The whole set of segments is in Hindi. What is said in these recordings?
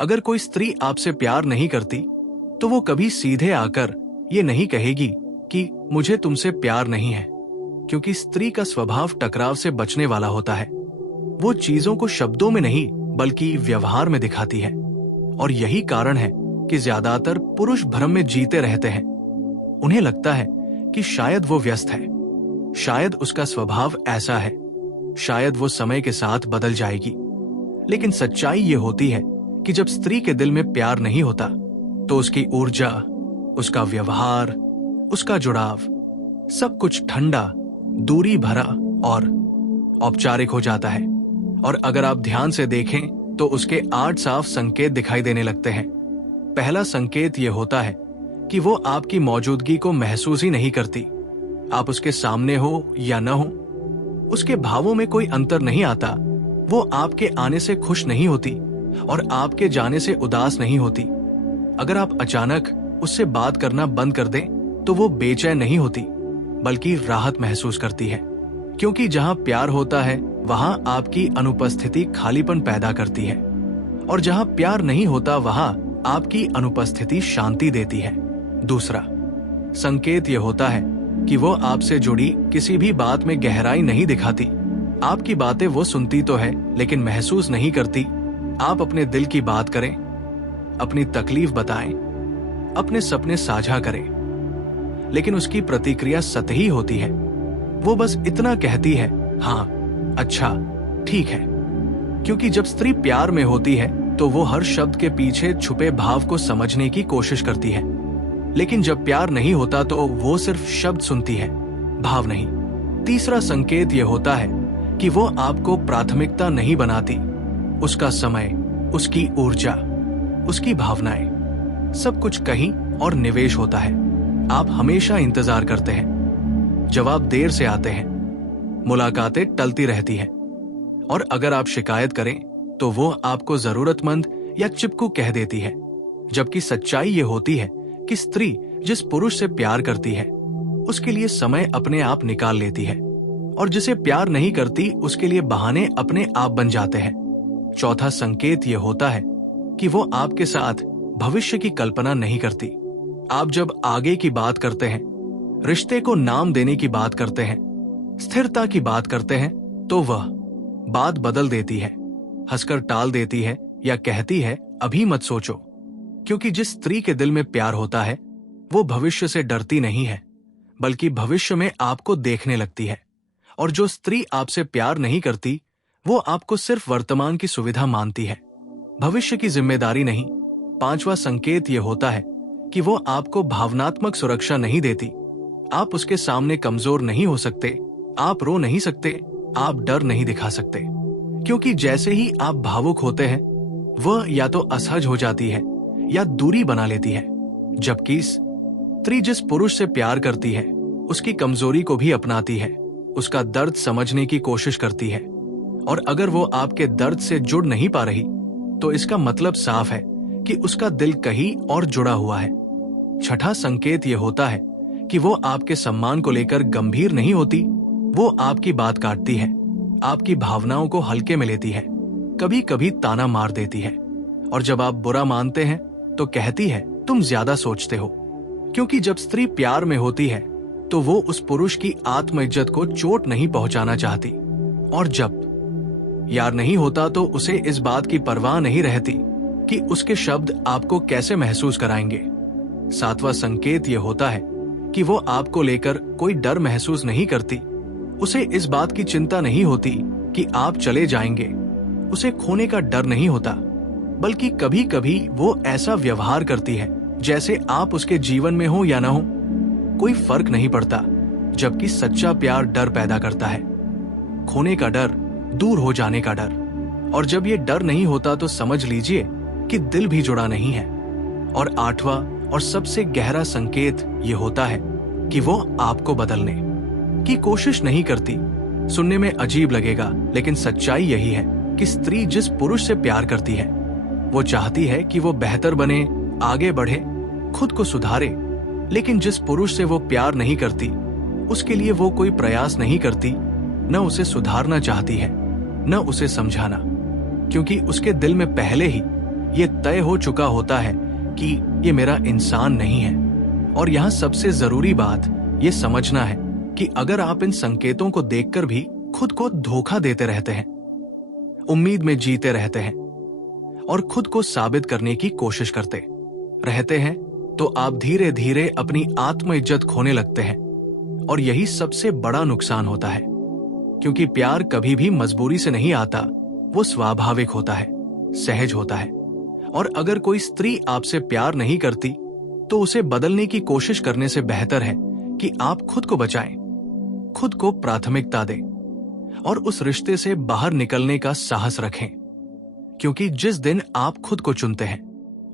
अगर कोई स्त्री आपसे प्यार नहीं करती तो वो कभी सीधे आकर ये नहीं कहेगी कि मुझे तुमसे प्यार नहीं है, क्योंकि स्त्री का स्वभाव टकराव से बचने वाला होता है। वो चीजों को शब्दों में नहीं बल्कि व्यवहार में दिखाती है, और यही कारण है कि ज्यादातर पुरुष भ्रम में जीते रहते हैं। उन्हें लगता है कि शायद वो व्यस्त है, शायद उसका स्वभाव ऐसा है, शायद वो समय के साथ बदल जाएगी। लेकिन सच्चाई ये होती है कि जब स्त्री के दिल में प्यार नहीं होता तो उसकी ऊर्जा, उसका व्यवहार, उसका जुड़ाव सब कुछ ठंडा, दूरी भरा और औपचारिक हो जाता है। और अगर आप ध्यान से देखें तो उसके 8 साफ संकेत दिखाई देने लगते हैं। पहला संकेत यह होता है कि वो आपकी मौजूदगी को महसूस ही नहीं करती। आप उसके सामने हो या न हो, उसके भावों में कोई अंतर नहीं आता। वो आपके आने से खुश नहीं होती और आपके जाने से उदास नहीं होती। अगर आप अचानक उससे बात करना बंद कर दें तो वो बेचैन नहीं होती, बल्कि राहत महसूस करती है, क्योंकि जहां प्यार होता है वहां आपकी अनुपस्थिति खालीपन पैदा करती है, और जहां प्यार नहीं होता वहां आपकी अनुपस्थिति शांति देती है। दूसरा संकेत यह होता है कि वो आपसे जुड़ी किसी भी बात में गहराई नहीं दिखाती। आपकी बातें वो सुनती तो है लेकिन महसूस नहीं करती। आप अपने दिल की बात करें, अपनी तकलीफ बताएं, अपने सपने साझा करें, लेकिन उसकी प्रतिक्रिया सतही होती है। वो बस इतना कहती है, हाँ, अच्छा, ठीक है। क्योंकि जब स्त्री प्यार में होती है तो वो हर शब्द के पीछे छुपे भाव को समझने की कोशिश करती है, लेकिन जब प्यार नहीं होता तो वो सिर्फ शब्द सुनती है, भाव नहीं। तीसरा संकेत यह होता है कि वो आपको प्राथमिकता नहीं बनाती। उसका समय, उसकी ऊर्जा, उसकी भावनाएं सब कुछ कहीं और निवेश होता है। आप हमेशा इंतजार करते हैं, जवाब देर से आते हैं, मुलाकातें टलती रहती हैं, और अगर आप शिकायत करें तो वो आपको जरूरतमंद या चिपकू कह देती है। जबकि सच्चाई ये होती है कि स्त्री जिस पुरुष से प्यार करती है उसके लिए समय अपने आप निकाल लेती है, और जिसे प्यार नहीं करती उसके लिए बहाने अपने आप बन जाते हैं। चौथा संकेत यह होता है कि वो आपके साथ भविष्य की कल्पना नहीं करती। आप जब आगे की बात करते हैं, रिश्ते को नाम देने की बात करते हैं, स्थिरता की बात करते हैं, तो वह बात बदल देती है, हंसकर टाल देती है या कहती है, अभी मत सोचो। क्योंकि जिस स्त्री के दिल में प्यार होता है वो भविष्य से डरती नहीं है, बल्कि भविष्य में आपको देखने लगती है। और जो स्त्री आपसे प्यार नहीं करती वो आपको सिर्फ वर्तमान की सुविधा मानती है, भविष्य की जिम्मेदारी नहीं। पांचवा संकेत यह होता है कि वो आपको भावनात्मक सुरक्षा नहीं देती। आप उसके सामने कमजोर नहीं हो सकते, आप रो नहीं सकते, आप डर नहीं दिखा सकते, क्योंकि जैसे ही आप भावुक होते हैं वह या तो असहज हो जाती है या दूरी बना लेती है। जबकि स्त्री जिस पुरुष से प्यार करती है उसकी कमजोरी को भी अपनाती है, उसका दर्द समझने की कोशिश करती है, और अगर वो आपके दर्द से जुड़ नहीं पा रही तो इसका मतलब साफ है कि उसका दिल कहीं और जुड़ा हुआ है। छठा संकेत यह होता है कि वो आपके सम्मान को लेकर गंभीर नहीं होती। वो आपकी बात काटती है, आपकी भावनाओं को हल्के में लेती है, कभी कभी ताना मार देती है, और जब आप बुरा मानते हैं तो कहती है, तुम ज्यादा सोचते हो। क्योंकि जब स्त्री प्यार में होती है तो वो उस पुरुष की आत्मइज्जत को चोट नहीं पहुंचाना चाहती, और जब यार नहीं होता तो उसे इस बात की परवाह नहीं रहती कि उसके शब्द आपको कैसे महसूस कराएंगे। सातवां संकेत यह होता है कि वो आपको लेकर कोई डर महसूस नहीं करती। उसे इस बात की चिंता नहीं होती कि आप चले जाएंगे, उसे खोने का डर नहीं होता, बल्कि कभी कभी वो ऐसा व्यवहार करती है जैसे आप उसके जीवन में हो या ना हो, कोई फर्क नहीं पड़ता। जबकि सच्चा प्यार डर पैदा करता है, खोने का डर, दूर हो जाने का डर, और जब ये डर नहीं होता तो समझ लीजिए कि दिल भी जुड़ा नहीं है। और आठवां और सबसे गहरा संकेत ये होता है कि वो आपको बदलने की कोशिश नहीं करती। सुनने में अजीब लगेगा, लेकिन सच्चाई यही है कि स्त्री जिस पुरुष से प्यार करती है वो चाहती है कि वो बेहतर बने, आगे बढ़े, खुद को सुधारे। लेकिन जिस पुरुष से वो प्यार नहीं करती उसके लिए वो कोई प्रयास नहीं करती, न उसे सुधारना चाहती है, न उसे समझाना, क्योंकि उसके दिल में पहले ही ये तय हो चुका होता है कि ये मेरा इंसान नहीं है। और यहाँ सबसे जरूरी बात ये समझना है कि अगर आप इन संकेतों को देखकर भी खुद को धोखा देते रहते हैं, उम्मीद में जीते रहते हैं और खुद को साबित करने की कोशिश करते रहते हैं, तो आप धीरे धीरे अपनी आत्मइज्जत खोने लगते हैं। और यही सबसे बड़ा नुकसान होता है, क्योंकि प्यार कभी भी मजबूरी से नहीं आता, वो स्वाभाविक होता है, सहज होता है। और अगर कोई स्त्री आपसे प्यार नहीं करती तो उसे बदलने की कोशिश करने से बेहतर है कि आप खुद को बचाएं, खुद को प्राथमिकता दें और उस रिश्ते से बाहर निकलने का साहस रखें। क्योंकि जिस दिन आप खुद को चुनते हैं,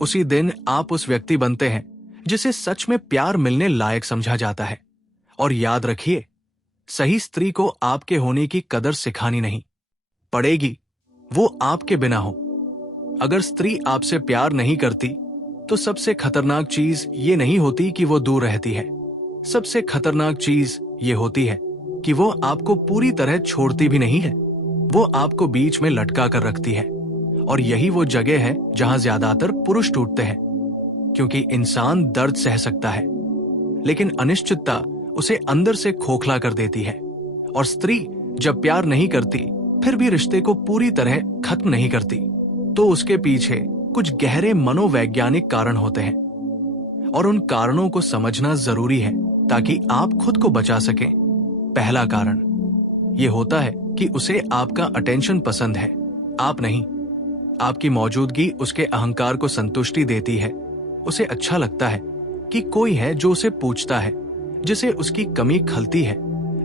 उसी दिन आप उस व्यक्ति बनते हैं जिसे सच में प्यार मिलने लायक समझा जाता है। और याद रखिए, सही स्त्री को आपके होने की कदर सिखानी नहीं पड़ेगी, वो आपके बिना हो। अगर स्त्री आपसे प्यार नहीं करती तो सबसे खतरनाक चीज ये नहीं होती कि वो दूर रहती है, सबसे खतरनाक चीज ये होती है कि वो आपको पूरी तरह छोड़ती भी नहीं है, वो आपको बीच में लटका कर रखती है। और यही वो जगह है जहां ज्यादातर पुरुष टूटते हैं, क्योंकि इंसान दर्द सह सकता है, लेकिन अनिश्चितता उसे अंदर से खोखला कर देती है। और स्त्री जब प्यार नहीं करती फिर भी रिश्ते को पूरी तरह खत्म नहीं करती, तो उसके पीछे कुछ गहरे मनोवैज्ञानिक कारण होते हैं। और उन कारणों को समझना जरूरी है ताकि आप खुद को बचा सकें। पहला कारण यह होता है कि उसे आपका अटेंशन पसंद है, आप नहीं। आपकी मौजूदगी उसके अहंकार को संतुष्टि देती है। उसे अच्छा लगता है कि कोई है जो उसे पूछता है, जिसे उसकी कमी खलती है,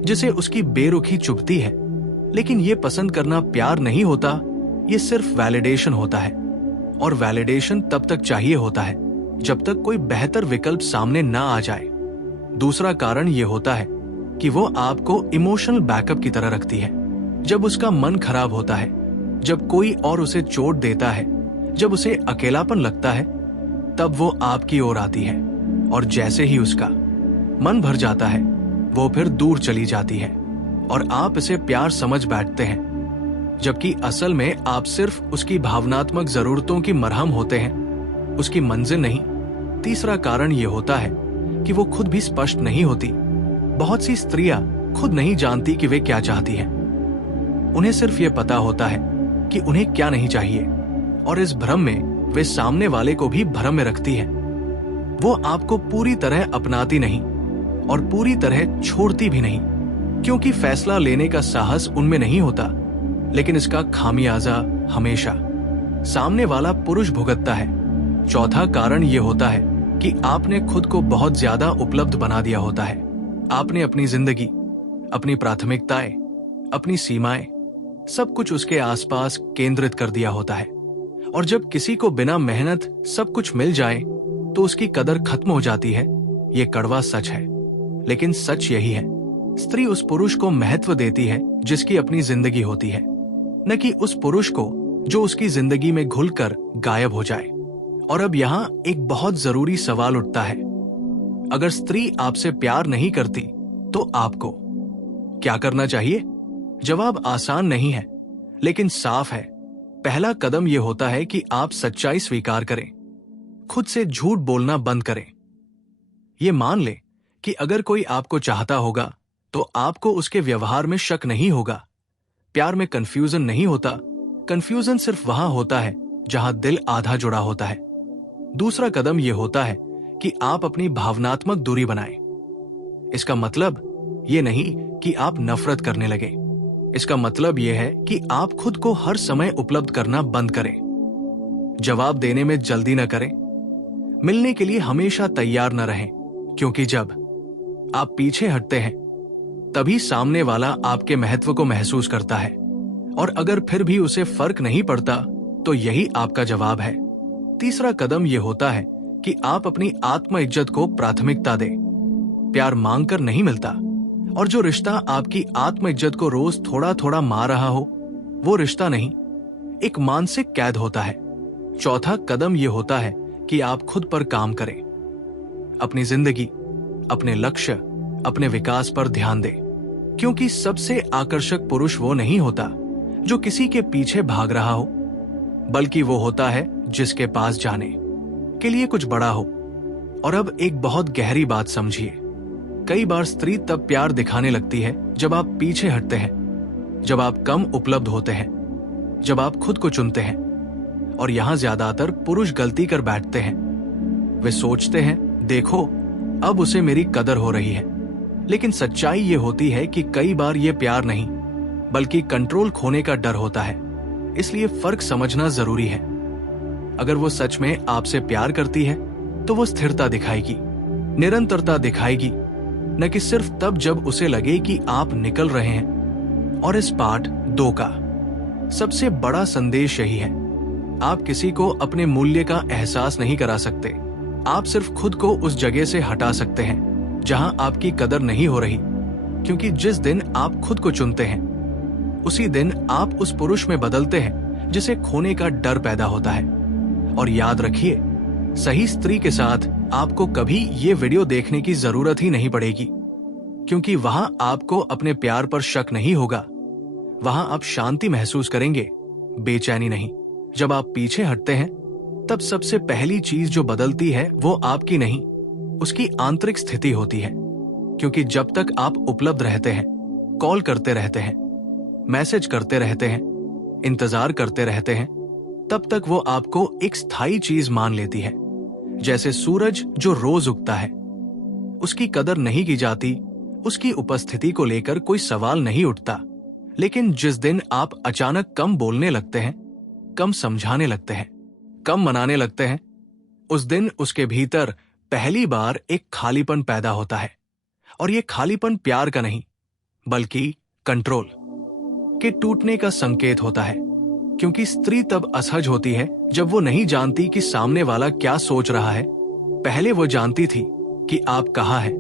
जिसे उसकी बेरुखी चुभती है। लेकिन ये पसंद करना प्यार नहीं होता, ये सिर्फ वैलिडेशन होता है। और वैलिडेशन तब तक चाहिए होता है जब तक कोई बेहतर विकल्प सामने ना आ जाए। दूसरा कारण यह होता है कि वो आपको इमोशनल बैकअप की तरह रखती है। जब उसका मन खराब होता है, जब कोई और उसे चोट देता है, जब उसे अकेलापन लगता है, तब वो आपकी ओर आती है। और जैसे ही उसका मन भर जाता है, वो फिर दूर चली जाती है और आप इसे प्यार समझ बैठते हैं, जबकि असल में आप सिर्फ उसकी भावनात्मक जरूरतों की मरहम होते हैं, उसकी मंजिल नहीं। तीसरा कारण यह होता है कि वो खुद भी स्पष्ट नहीं होती। बहुत सी स्त्रियां खुद नहीं जानती कि वे क्या चाहती हैं। उन्हें सिर्फ ये पता होता है कि उन्हें क्या नहीं चाहिए, और इस भ्रम में वे सामने वाले को भी भ्रम में रखती है। वो आपको पूरी तरह अपनाती नहीं और पूरी तरह छोड़ती भी नहीं, क्योंकि फैसला लेने का साहस उनमें नहीं होता। लेकिन इसका खामियाजा हमेशा सामने वाला पुरुष भुगतता है। चौथा कारण यह होता है कि आपने खुद को बहुत ज्यादा उपलब्ध बना दिया होता है। आपने अपनी जिंदगी, अपनी प्राथमिकताएं, अपनी सीमाएं, सब कुछ उसके आसपास केंद्रित कर दिया होता है। और जब किसी को बिना मेहनत सब कुछ मिल जाए तो उसकी कदर खत्म हो जाती है। ये कड़वा सच है, लेकिन सच यही है। स्त्री उस पुरुष को महत्व देती है जिसकी अपनी जिंदगी होती है, न कि उस पुरुष को जो उसकी जिंदगी में घुलकर गायब हो जाए। और अब यहाँ एक बहुत जरूरी सवाल उठता है, अगर स्त्री आपसे प्यार नहीं करती तो आपको क्या करना चाहिए? जवाब आसान नहीं है, लेकिन साफ है। पहला कदम यह होता है कि आप सच्चाई स्वीकार करें, खुद से झूठ बोलना बंद करें। ये मान लें कि अगर कोई आपको चाहता होगा तो आपको उसके व्यवहार में शक नहीं होगा। प्यार में कंफ्यूजन नहीं होता। कंफ्यूजन सिर्फ वहां होता है जहां दिल आधा जुड़ा होता है। दूसरा कदम यह होता है कि आप अपनी भावनात्मक दूरी बनाएं। इसका मतलब यह नहीं कि आप नफरत करने लगे। इसका मतलब यह है कि आप खुद को हर समय उपलब्ध करना बंद करें, जवाब देने में जल्दी न करें, मिलने के लिए हमेशा तैयार न रहें, क्योंकि जब आप पीछे हटते हैं तभी सामने वाला आपके महत्व को महसूस करता है। और अगर फिर भी उसे फर्क नहीं पड़ता तो यही आपका जवाब है। तीसरा कदम यह होता है कि आप अपनी आत्मइज्जत को प्राथमिकता दें। प्यार मांगकर नहीं मिलता, और जो रिश्ता आपकी आत्मइज्जत को रोज थोड़ा थोड़ा मार रहा हो, वो रिश्ता नहीं, एक मानसिक कैद होता है। चौथा कदम यह होता है कि आप खुद पर काम करें, अपनी जिंदगी, अपने लक्ष्य, अपने विकास पर ध्यान दें। क्योंकि सबसे आकर्षक पुरुष वो नहीं होता जो किसी के पीछे भाग रहा हो, बल्कि वो होता है जिसके पास जाने के लिए कुछ बड़ा हो। और अब एक बहुत गहरी बात समझिए, कई बार स्त्री तब प्यार दिखाने लगती है जब आप पीछे हटते हैं, जब आप कम उपलब्ध होते हैं, जब आप खुद को चुनते हैं। और यहां ज्यादातर पुरुष गलती कर बैठते हैं। वे सोचते हैं, देखो अब उसे मेरी कदर हो रही है। लेकिन सच्चाई ये होती है कि कई बार ये प्यार नहीं बल्कि कंट्रोल खोने का डर होता है। इसलिए फर्क समझना जरूरी है। अगर वो सच में आपसे प्यार करती है तो वो स्थिरता दिखाएगी, निरंतरता दिखाएगी, न कि सिर्फ तब जब उसे लगे कि आप निकल रहे हैं। और इस पार्ट 2 का सबसे बड़ा संदेश यही है, आप किसी को अपने मूल्य का एहसास नहीं करा सकते। आप सिर्फ खुद को उस जगह से हटा सकते हैं जहां आपकी कदर नहीं हो रही। क्योंकि जिस दिन आप खुद को चुनते हैं उसी दिन आप उस पुरुष में बदलते हैं जिसे खोने का डर पैदा होता है। और याद रखिए, सही स्त्री के साथ आपको कभी ये वीडियो देखने की जरूरत ही नहीं पड़ेगी, क्योंकि वहां आपको अपने प्यार पर शक नहीं होगा। वहां आप शांति महसूस करेंगे, बेचैनी नहीं। जब आप पीछे हटते हैं तब सबसे पहली चीज जो बदलती है वो आपकी नहीं, उसकी आंतरिक स्थिति होती है। क्योंकि जब तक आप उपलब्ध रहते हैं, कॉल करते रहते हैं, मैसेज करते रहते हैं, इंतजार करते रहते हैं, तब तक वो आपको एक स्थायी चीज मान लेती है। जैसे सूरज जो रोज उगता है, उसकी कदर नहीं की जाती, उसकी उपस्थिति को लेकर कोई सवाल नहीं उठता। लेकिन जिस दिन आप अचानक कम बोलने लगते हैं, कम समझाने लगते हैं, कम मनाने लगते हैं, उस दिन उसके भीतर पहली बार एक खालीपन पैदा होता है। और ये खालीपन प्यार का नहीं बल्कि कंट्रोल के टूटने का संकेत होता है। क्योंकि स्त्री तब असहज होती है जब वो नहीं जानती कि सामने वाला क्या सोच रहा है। पहले वो जानती थी कि आप कहाँ हैं,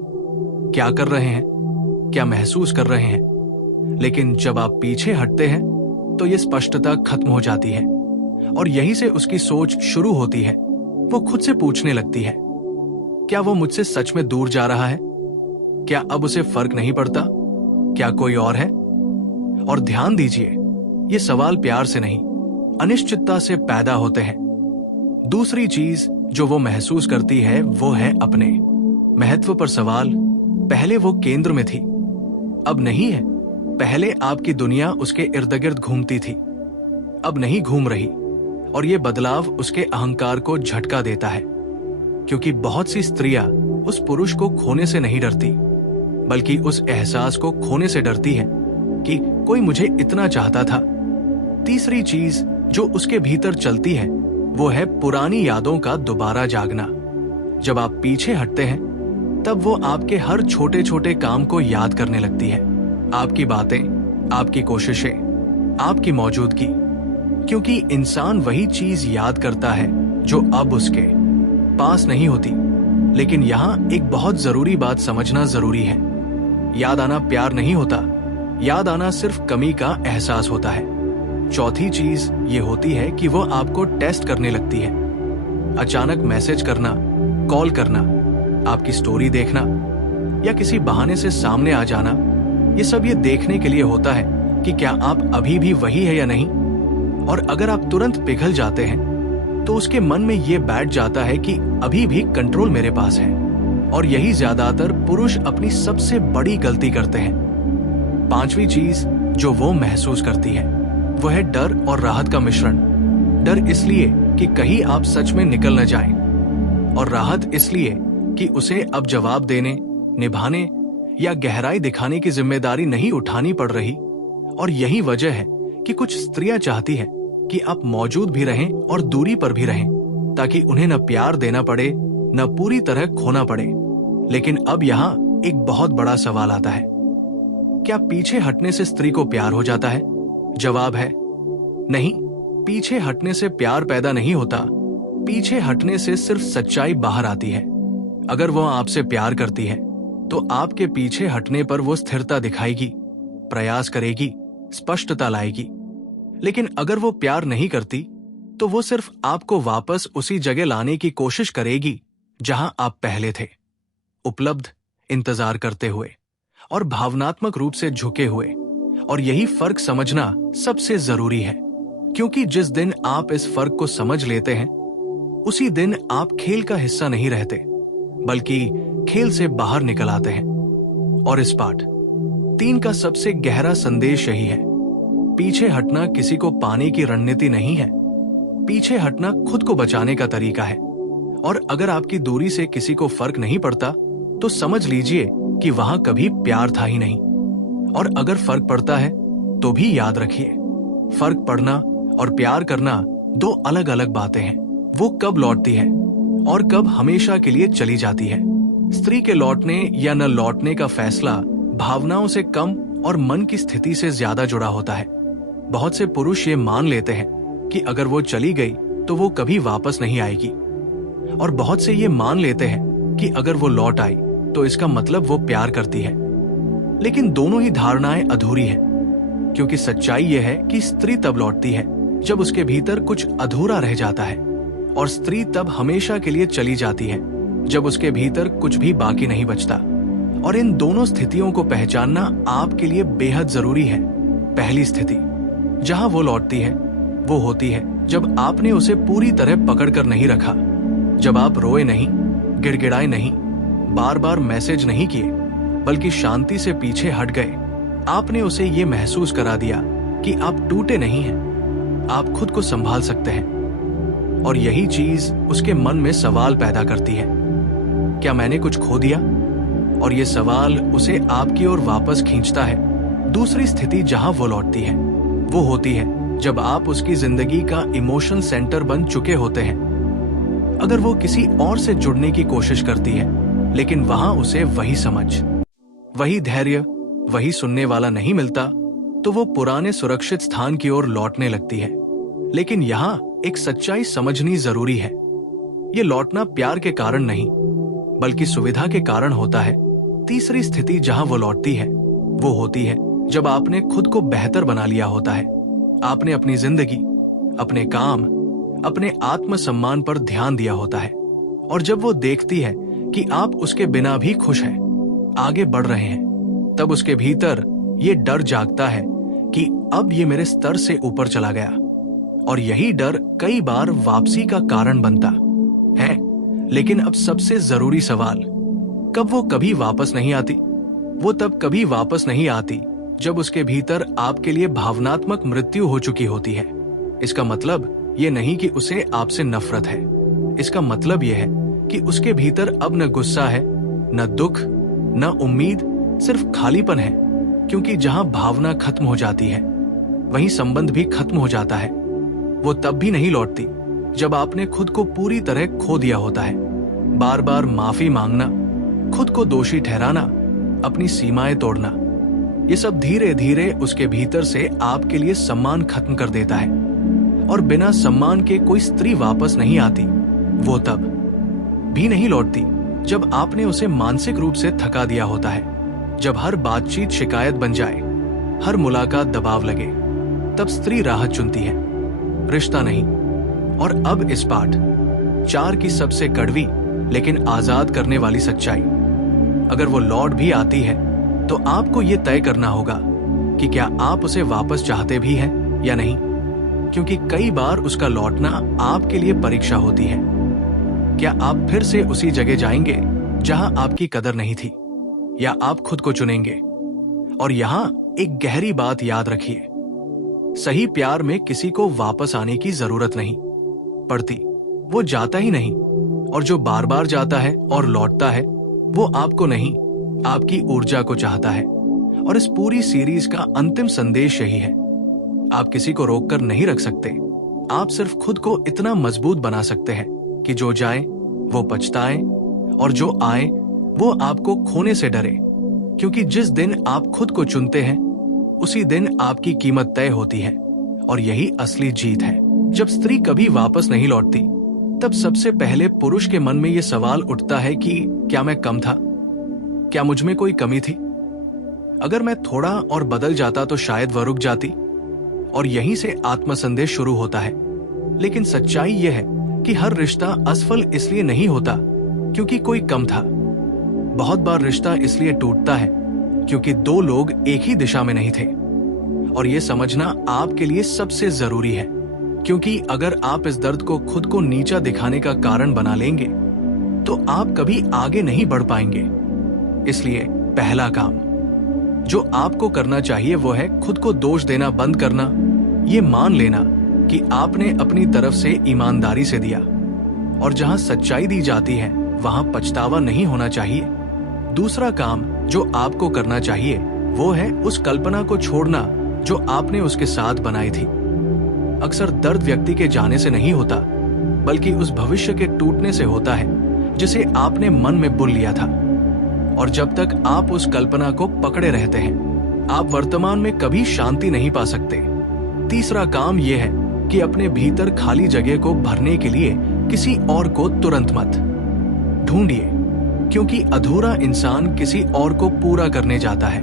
क्या कर रहे हैं, क्या महसूस कर रहे हैं। लेकिन जब आप पीछे हटते हैं तो ये स्पष्टता खत्म हो जाती है। और यहीं से उसकी सोच शुरू होती है। वो खुद से पूछने लगती है, क्या वो मुझसे सच में दूर जा रहा है? क्या अब उसे फर्क नहीं पड़ता? क्या कोई और है? और ध्यान दीजिए, ये सवाल प्यार से नहीं, अनिश्चितता से पैदा होते हैं। दूसरी चीज जो वो महसूस करती है वो है अपने महत्व पर सवाल। पहले वो केंद्र में थी, अब नहीं है। पहले आपकी दुनिया उसके इर्द गिर्द घूमती थी, अब नहीं घूम रही। और ये बदलाव उसके अहंकार को झटका देता है। क्योंकि बहुत सी स्त्रियां उस पुरुष को खोने से नहीं डरती, बल्कि उस एहसास को खोने से डरती है कि कोई मुझे इतना चाहता था। तीसरी चीज जो उसके भीतर चलती है वो है पुरानी यादों का दोबारा जागना। जब आप पीछे हटते हैं तब वो आपके हर छोटे छोटे काम को याद करने लगती है, आपकी बातें, आपकी कोशिशें, आपकी मौजूदगी। क्योंकि इंसान वही चीज याद करता है जो अब उसके पास नहीं होती। लेकिन यहां एक बहुत जरूरी बात समझना जरूरी है, याद आना प्यार नहीं होता, याद आना सिर्फ कमी का एहसास होता है। चौथी चीज ये होती है कि वो आपको टेस्ट करने लगती है। अचानक मैसेज करना, कॉल करना, आपकी स्टोरी देखना या किसी बहाने से सामने आ जाना, ये सब ये देखने के लिए होता है कि क्या आप अभी भी वही है या नहीं। और अगर आप तुरंत पिघल जाते हैं तो उसके मन में ये बैठ जाता है कि अभी भी कंट्रोल मेरे पास है। और यही ज्यादातर पुरुष अपनी सबसे बड़ी गलती करते हैं। पांचवी चीज जो वो महसूस करती है वो है डर और राहत का मिश्रण। डर इसलिए कि कहीं आप सच में निकल न जाएं, और राहत इसलिए कि उसे अब जवाब देने, निभाने या गहराई दिखाने की जिम्मेदारी नहीं उठानी पड़ रही। और यही वजह है कि कुछ स्त्रियां चाहती हैं कि आप मौजूद भी रहें और दूरी पर भी रहें, ताकि उन्हें न प्यार देना पड़े न पूरी तरह खोना पड़े। लेकिन अब यहाँ एक बहुत बड़ा सवाल आता है, क्या पीछे हटने से स्त्री को प्यार हो जाता है? जवाब है नहीं। पीछे हटने से प्यार पैदा नहीं होता, पीछे हटने से सिर्फ सच्चाई बाहर आती है। अगर वो आपसे प्यार करती है तो आपके पीछे हटने पर वो स्थिरता दिखाएगी, प्रयास करेगी, स्पष्टता लाएगी। लेकिन अगर वो प्यार नहीं करती तो वो सिर्फ आपको वापस उसी जगह लाने की कोशिश करेगी जहां आप पहले थे, उपलब्ध, इंतजार करते हुए और भावनात्मक रूप से झुके हुए। और यही फर्क समझना सबसे जरूरी है। क्योंकि जिस दिन आप इस फर्क को समझ लेते हैं, उसी दिन आप खेल का हिस्सा नहीं रहते, बल्कि खेल से बाहर निकल आते हैं। और इस पाठ 3 का सबसे गहरा संदेश यही है। पीछे हटना किसी को पाने की रणनीति नहीं है। पीछे हटना खुद को बचाने का तरीका है। और अगर आपकी दूरी से किसी को फर्क नहीं पड़ता, तो समझ लीजिए कि वहां कभी प्यार था ही नहीं। और अगर फर्क पड़ता है, तो भी याद रखिए, फर्क पड़ना और प्यार करना 2 अलग अलग बातें हैं। वो कब लौटती है और कब हमेशा के लिए चली जाती है। स्त्री के लौटने या न लौटने का फैसला भावनाओं से कम और मन की स्थिति से ज्यादा जुड़ा होता है। बहुत से पुरुष ये मान लेते हैं कि अगर वो चली गई तो वो कभी वापस नहीं आएगी, और बहुत से ये मान लेते हैं कि अगर वो लौट आई तो इसका मतलब वो प्यार करती है। लेकिन दोनों ही धारणाएं अधूरी हैं, क्योंकि सच्चाई यह है कि स्त्री तब लौटती है जब उसके भीतर कुछ अधूरा रह जाता है, और स्त्री तब हमेशा के लिए चली जाती है जब उसके भीतर कुछ भी बाकी नहीं बचता। और इन दोनों स्थितियों को पहचानना आपके लिए बेहद जरूरी है। पहली स्थिति जहां वो लौटती है, वो होती है जब आपने उसे पूरी तरह पकड़कर नहीं रखा, जब आप रोए नहीं, गिड़गिड़ाए नहीं, बार बार मैसेज नहीं किए, बल्कि शांति से पीछे हट गए। आपने उसे ये महसूस करा दिया कि आप टूटे नहीं हैं, आप खुद को संभाल सकते हैं। और यही चीज उसके मन में सवाल पैदा करती है, क्या मैंने कुछ खो दिया? और ये सवाल उसे आपकी ओर वापस खींचता है। दूसरी स्थिति जहां वो लौटती है, वो होती है जब आप उसकी जिंदगी का इमोशन सेंटर बन चुके होते हैं। अगर वो किसी और से जुड़ने की कोशिश करती है, लेकिन वहां उसे वही समझ, वही धैर्य, वही सुनने वाला नहीं मिलता, तो वो पुराने सुरक्षित स्थान की ओर लौटने लगती है। लेकिन यहाँ एक सच्चाई समझनी जरूरी है। ये लौटना प्यार के कारण नहीं, बल्कि सुविधा के कारण होता है। तीसरी स्थिति जहां वो लौटती है, वो होती है जब आपने खुद को बेहतर बना लिया होता है। आपने अपनी जिंदगी, अपने काम, अपने आत्मसम्मान पर ध्यान दिया होता है। और जब वो देखती है कि आप उसके बिना भी खुश हैं, आगे बढ़ रहे हैं, तब उसके भीतर ये डर जागता है कि अब ये मेरे स्तर से ऊपर चला गया। और यही डर कई बार वापसी का कारण बनता है। लेकिन अब सबसे जरूरी सवाल, कब वो कभी वापस नहीं आती? वो तब कभी वापस नहीं आती जब उसके भीतर आपके लिए भावनात्मक मृत्यु हो चुकी होती है। इसका मतलब ये नहीं कि उसे आपसे नफरत है। इसका मतलब यह है कि उसके भीतर अब न गुस्सा है, न दुख, न उम्मीद, सिर्फ खालीपन है। क्योंकि जहां भावना खत्म हो जाती है, वहीं संबंध भी खत्म हो जाता है। वो तब भी नहीं लौटती जब आपने खुद को पूरी तरह खो दिया होता है। बार बार माफी मांगना, खुद को दोषी ठहराना, अपनी सीमाएं तोड़ना, ये सब धीरे धीरे उसके भीतर से आपके लिए सम्मान खत्म कर देता है। और बिना सम्मान के कोई स्त्री वापस नहीं आती। वो तब भी नहीं लौटती जब आपने उसे मानसिक रूप से थका दिया होता है। जब हर बातचीत शिकायत बन जाए, हर मुलाकात दबाव लगे, तब स्त्री राहत चुनती है, रिश्ता नहीं। और अब इस पाठ 4 की सबसे कड़वी लेकिन आजाद करने वाली सच्चाई, अगर वो लौट भी आती है, तो आपको ये तय करना होगा कि क्या आप उसे वापस चाहते भी हैं या नहीं। क्योंकि कई बार उसका लौटना आपके लिए परीक्षा होती है। क्या आप फिर से उसी जगह जाएंगे जहां आपकी कदर नहीं थी, या आप खुद को चुनेंगे? और यहां एक गहरी बात याद रखिए, सही प्यार में किसी को वापस आने की जरूरत नहीं पड़ती, वो जाता ही नहीं। और जो बार बार जाता है और लौटता है, वो आपको नहीं, आपकी ऊर्जा को चाहता है। और इस पूरी सीरीज का अंतिम संदेश यही है, आप किसी को रोक कर नहीं रख सकते। आप सिर्फ खुद को इतना मजबूत बना सकते हैं कि जो जाए वो पछताए, और जो आए वो आपको खोने से डरे। क्योंकि जिस दिन आप खुद को चुनते हैं, उसी दिन आपकी कीमत तय होती है। और यही असली जीत है। जब स्त्री कभी वापस नहीं लौटती, तब सबसे पहले पुरुष के मन में यह सवाल उठता है कि क्या मैं कम था? क्या मुझ में कोई कमी थी? अगर मैं थोड़ा और बदल जाता तो शायद वह रुक जाती। और यहीं से आत्मसंदेश शुरू होता है। लेकिन सच्चाई यह है कि हर रिश्ता असफल इसलिए नहीं होता क्योंकि कोई कम था। बहुत बार रिश्ता इसलिए टूटता है क्योंकि 2 लोग एक ही दिशा में नहीं थे। और यह समझना आपके लिए सबसे जरूरी है। क्योंकि अगर आप इस दर्द को खुद को नीचा दिखाने का कारण बना लेंगे तो आप कभी आगे नहीं बढ़ पाएंगे। इसलिए पहला काम जो आपको करना चाहिए वो है खुद को दोष देना बंद करना। ये मान लेना कि आपने अपनी तरफ से ईमानदारी से दिया और जहां सच्चाई दी जाती है वहां पछतावा नहीं होना चाहिए। दूसरा काम जो आपको करना चाहिए वो है उस कल्पना को छोड़ना जो आपने उसके साथ बनाई थी। अक्सर दर्द व्यक्ति के जाने से नहीं होता बल्कि उस भविष्य के टूटने से होता है जिसे आपने मन में बुन लिया था। और जब तक आप उस कल्पना को पकड़े रहते हैं आप वर्तमान में कभी शांति नहीं पा सकते। तीसरा काम यह है कि अपने भीतर खाली जगह को भरने के लिए किसी और को तुरंत मत ढूंढिए, क्योंकि अधूरा इंसान किसी और को पूरा करने जाता है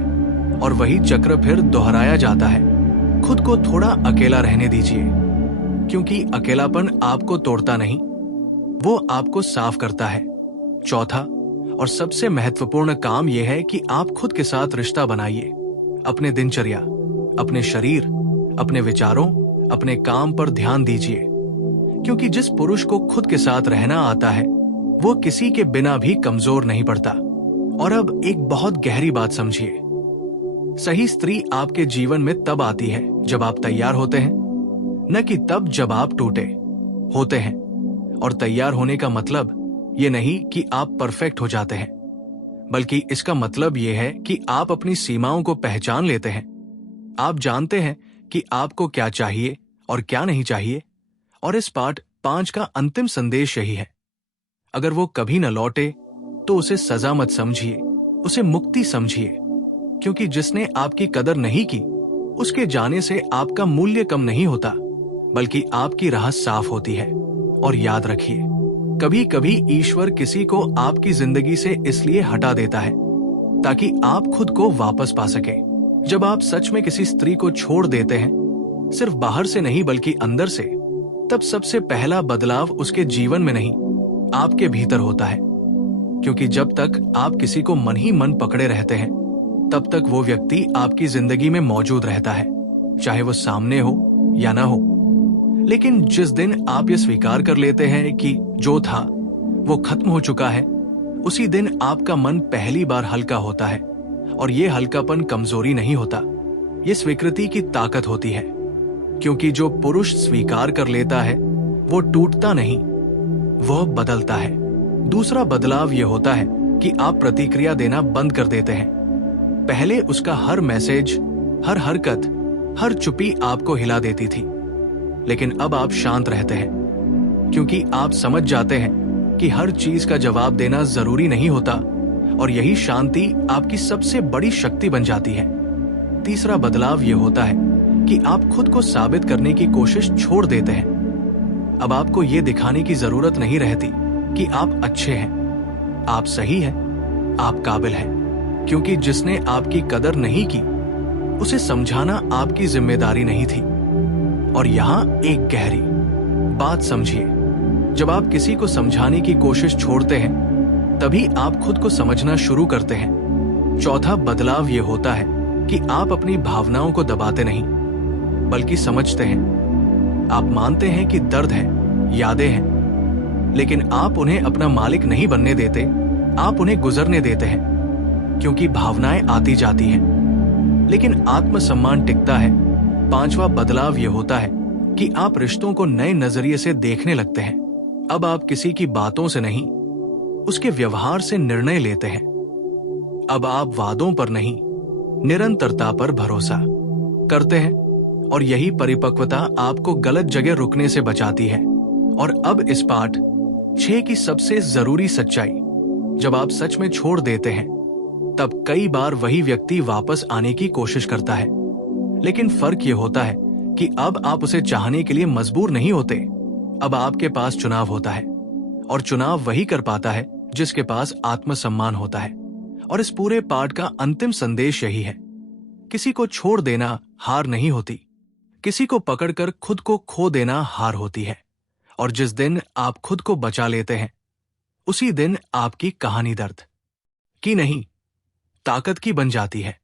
और वही चक्र फिर दोहराया जाता है। खुद को थोड़ा अकेला रहने दीजिए, क्योंकि अकेलापन आपको तोड़ता नहीं, वो आपको साफ करता है। चौथा और सबसे महत्वपूर्ण काम यह है कि आप खुद के साथ रिश्ता बनाइए। अपने दिनचर्या, अपने शरीर, अपने विचारों, अपने काम पर ध्यान दीजिए, क्योंकि जिस पुरुष को खुद के साथ रहना आता है वो किसी के बिना भी कमजोर नहीं पड़ता। और अब एक बहुत गहरी बात समझिए, सही स्त्री आपके जीवन में तब आती है जब आप तैयार होते हैं, न कि तब जब आप टूटे होते हैं। और तैयार होने का मतलब ये नहीं कि आप परफेक्ट हो जाते हैं, बल्कि इसका मतलब ये है कि आप अपनी सीमाओं को पहचान लेते हैं। आप जानते हैं कि आपको क्या चाहिए और क्या नहीं चाहिए। और इस पार्ट 5 का अंतिम संदेश यही है, अगर वो कभी न लौटे तो उसे सजा मत समझिए, उसे मुक्ति समझिए, क्योंकि जिसने आपकी कदर नहीं की उसके जाने से आपका मूल्य कम नहीं होता, बल्कि आपकी राह साफ होती है। और याद रखिए, कभी कभी ईश्वर किसी को आपकी जिंदगी से इसलिए हटा देता है ताकि आप खुद को वापस पा सके। जब आप सच में किसी स्त्री को छोड़ देते हैं, सिर्फ बाहर से नहीं बल्कि अंदर से, तब सबसे पहला बदलाव उसके जीवन में नहीं आपके भीतर होता है। क्योंकि जब तक आप किसी को मन ही मन पकड़े रहते हैं तब तक वो व्यक्ति आपकी जिंदगी में मौजूद रहता है, चाहे वो सामने हो या ना हो। लेकिन जिस दिन आप ये स्वीकार कर लेते हैं कि जो था वो खत्म हो चुका है, उसी दिन आपका मन पहली बार हल्का होता है। और ये हल्कापन कमजोरी नहीं होता, ये स्वीकृति की ताकत होती है। क्योंकि जो पुरुष स्वीकार कर लेता है वो टूटता नहीं, वह बदलता है। दूसरा बदलाव यह होता है कि आप प्रतिक्रिया देना बंद कर देते हैं। पहले उसका हर मैसेज, हर हरकत, हर चुप्पी आपको हिला देती थी, लेकिन अब आप शांत रहते हैं, क्योंकि आप समझ जाते हैं कि हर चीज का जवाब देना जरूरी नहीं होता। और यही शांति आपकी सबसे बड़ी शक्ति बन जाती है। तीसरा बदलाव यह होता है कि आप खुद को साबित करने की कोशिश छोड़ देते हैं। अब आपको यह दिखाने की जरूरत नहीं रहती कि आप अच्छे हैं, आप सही हैं, आप काबिल हैं, क्योंकि जिसने आपकी कदर नहीं की उसे समझाना आपकी जिम्मेदारी नहीं थी। और यहां एक गहरी बात समझिए, जब आप किसी को समझाने की कोशिश छोड़ते हैं तभी आप खुद को समझना शुरू करते हैं। चौथा बदलाव यह होता है कि आप अपनी भावनाओं को दबाते नहीं बल्कि समझते हैं। आप मानते हैं कि दर्द है, यादें हैं, लेकिन आप उन्हें अपना मालिक नहीं बनने देते, आप उन्हें गुजरने देते हैं, क्योंकि भावनाएं आती जाती हैं, लेकिन आत्मसम्मान टिकता है। पांचवा बदलाव यह होता है कि आप रिश्तों को नए नजरिए से देखने लगते हैं। अब आप किसी की बातों से नहीं, उसके व्यवहार से निर्णय लेते हैं। अब आप वादों पर नहीं, निरंतरता पर भरोसा करते हैं। और यही परिपक्वता आपको गलत जगह रुकने से बचाती है। और अब इस पाठ 6 की सबसे जरूरी सच्चाई, जब आप सच में छोड़ देते हैं तब कई बार वही व्यक्ति वापस आने की कोशिश करता है, लेकिन फर्क यह होता है कि अब आप उसे चाहने के लिए मजबूर नहीं होते। अब आपके पास चुनाव होता है, और चुनाव वही कर पाता है जिसके पास आत्मसम्मान होता है। और इस पूरे पाठ का अंतिम संदेश यही है, किसी को छोड़ देना हार नहीं होती, किसी को पकड़कर खुद को खो देना हार होती है। और जिस दिन आप खुद को बचा लेते हैं उसी दिन आपकी कहानी दर्द की नहीं, ताकत की बन जाती है।